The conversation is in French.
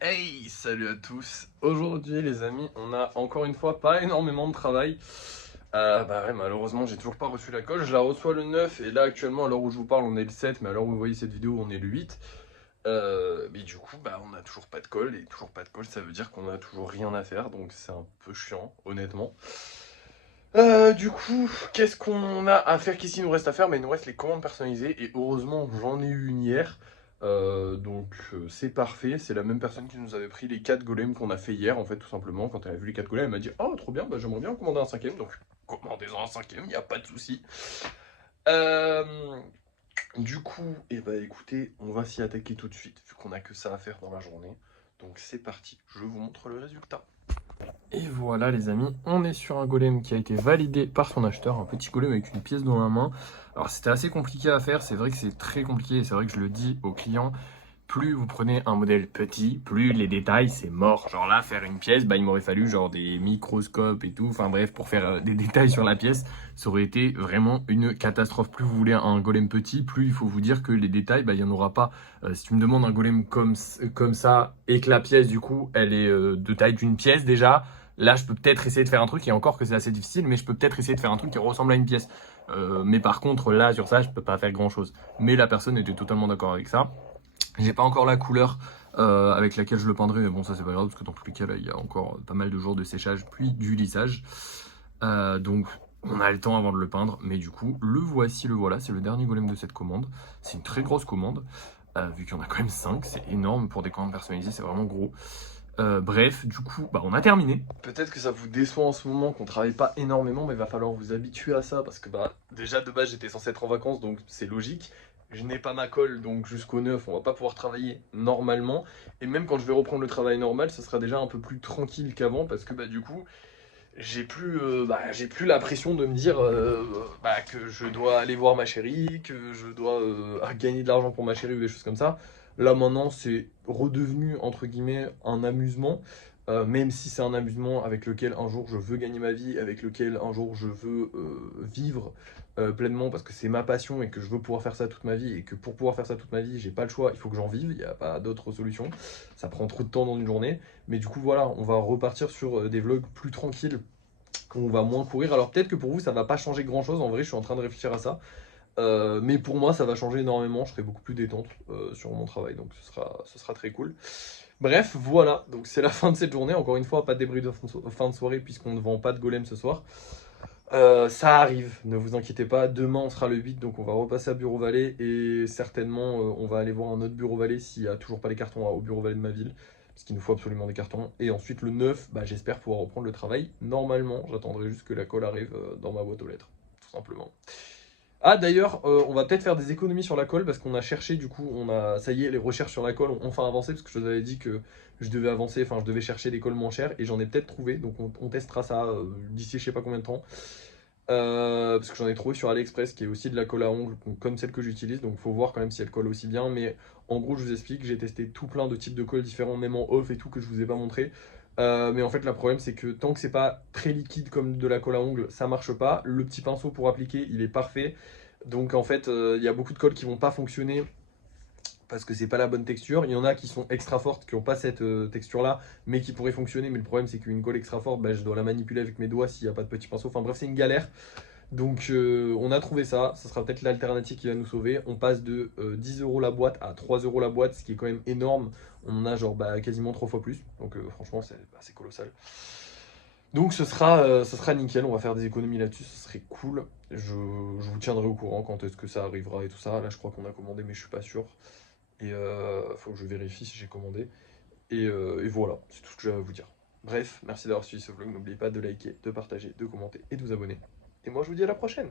Hey, salut à tous. Aujourd'hui, les amis, on a encore une fois pas énormément de travail. Bah ouais, malheureusement, j'ai toujours pas reçu la colle. Je la reçois le 9 et là, actuellement, à l'heure où je vous parle, on est le 7, mais à l'heure où vous voyez cette vidéo, on est le 8. Mais du coup, bah, on a toujours pas de colle et toujours pas de colle, ça veut dire qu'on a toujours rien à faire, donc c'est un peu chiant, honnêtement. Du coup, qu'est-ce qu'on a à faire? Qu'est-ce qu'il nous reste à faire? Mais il nous reste les commandes personnalisées et heureusement j'en ai eu une hier. C'est parfait, c'est la même personne qui nous avait pris les 4 golems qu'on a fait hier en fait tout simplement. Quand elle a vu les 4 golems, elle m'a dit oh trop bien, bah, j'aimerais bien en commander un cinquième, donc commandez-en un cinquième, il n'y a pas de souci. Euh, du coup, et bah écoutez, on va s'y attaquer tout de suite vu qu'on a que ça à faire dans la journée. Donc c'est parti, je vous montre le résultat. Et voilà les amis, on est sur un golem qui a été validé par son acheteur, un petit golem avec une pièce dans la main. Alors c'était assez compliqué à faire, c'est vrai que c'est très compliqué et c'est vrai que je le dis aux clients, plus vous prenez un modèle petit, plus les détails c'est mort. Genre là, faire une pièce, bah il m'aurait fallu genre des microscopes et tout, enfin bref, pour faire des détails sur la pièce, ça aurait été vraiment une catastrophe. Plus vous voulez un golem petit, plus il faut vous dire que les détails, bah il n'y en aura pas. Si tu me demandes un golem comme ça et que la pièce du coup, elle est de taille d'une pièce déjà, là je peux peut-être essayer de faire un truc, et encore que c'est assez difficile, mais je peux peut-être essayer de faire un truc qui ressemble à une pièce. Mais par contre, là sur ça, je peux pas faire grand chose. Mais la personne était totalement d'accord avec ça. J'ai pas encore la couleur avec laquelle je le peindrai, mais bon, ça c'est pas grave parce que dans tous les cas, là, il y a encore pas mal de jours de séchage puis du lissage. Donc, on a le temps avant de le peindre, mais du coup, le voici, le voilà, c'est le dernier golem de cette commande. C'est une très grosse commande, vu qu'il y en a quand même 5, c'est énorme pour des commandes personnalisées, c'est vraiment gros. Bref, du coup, bah, on a terminé. Peut-être que ça vous déçoit en ce moment qu'on travaille pas énormément, mais il va falloir vous habituer à ça parce que bah déjà de base j'étais censé être en vacances donc c'est logique. Je n'ai pas ma colle donc jusqu'au 9 on va pas pouvoir travailler normalement. Et même quand je vais reprendre le travail normal, ce sera déjà un peu plus tranquille qu'avant parce que bah du coup j'ai plus la pression de me dire bah, que je dois aller voir ma chérie, que je dois gagner de l'argent pour ma chérie ou des choses comme ça. Là maintenant, c'est redevenu entre guillemets un amusement, même si c'est un amusement avec lequel un jour je veux gagner ma vie, avec lequel un jour je veux vivre pleinement parce que c'est ma passion et que je veux pouvoir faire ça toute ma vie et que pour pouvoir faire ça toute ma vie, j'ai pas le choix, il faut que j'en vive, il n'y a pas d'autre solution. Ça prend trop de temps dans une journée. Mais du coup, voilà, on va repartir sur des vlogs plus tranquilles, qu'on va moins courir. Alors peut-être que pour vous, ça va pas changer grand-chose. En vrai, je suis en train de réfléchir à ça. Mais pour moi, ça va changer énormément. Je serai beaucoup plus détente sur mon travail. Donc ce sera très cool. Bref, voilà. Donc c'est la fin de cette journée. Encore une fois, pas de débrief de fin de soirée puisqu'on ne vend pas de golem ce soir. Ça arrive, ne vous inquiétez pas. Demain, on sera le 8, donc on va repasser à Bureau Vallée et certainement, on va aller voir un autre Bureau Vallée s'il n'y a toujours pas les cartons au Bureau Vallée de ma ville, parce qu'il nous faut absolument des cartons. Et ensuite, le 9, bah, j'espère pouvoir reprendre le travail. Normalement, j'attendrai juste que la colle arrive dans ma boîte aux lettres, tout simplement. Ah d'ailleurs, on va peut-être faire des économies sur la colle parce qu'on a cherché, du coup, ça y est, les recherches sur la colle ont enfin avancé parce que je vous avais dit que je devais avancer, enfin je devais chercher des colles moins chères et j'en ai peut-être trouvé, donc on testera ça d'ici je sais pas combien de temps. Parce que j'en ai trouvé sur AliExpress qui est aussi de la colle à ongles comme celle que j'utilise, donc faut voir quand même si elle colle aussi bien. Mais en gros, je vous explique, j'ai testé tout plein de types de colle différents, même en off et tout, que je vous ai pas montré. Mais en fait, le problème c'est que tant que c'est pas très liquide comme de la colle à ongles, ça marche pas. Le petit pinceau pour appliquer, il est parfait. Donc en fait, il y a beaucoup de colles qui vont pas fonctionner parce que c'est pas la bonne texture. Il y en a qui sont extra fortes, qui n'ont pas cette texture-là, mais qui pourraient fonctionner. Mais le problème, c'est qu'une colle extra forte, bah, je dois la manipuler avec mes doigts s'il n'y a pas de petit pinceau. Enfin bref, c'est une galère. Donc on a trouvé ça, ça sera peut-être l'alternative qui va nous sauver. On passe de 10 euros la boîte à 3 euros la boîte, ce qui est quand même énorme. On en a genre bah, quasiment 3 fois plus, donc franchement c'est colossal. Donc ce sera nickel, on va faire des économies là-dessus, ce serait cool. Je vous tiendrai au courant quand est-ce que ça arrivera et tout ça. Là je crois qu'on a commandé mais je suis pas sûr. Et faut que je vérifie si j'ai commandé. Et voilà, c'est tout ce que j'avais à vous dire. Bref, merci d'avoir suivi ce vlog, n'oubliez pas de liker, de partager, de commenter et de vous abonner. Et moi je vous dis à la prochaine.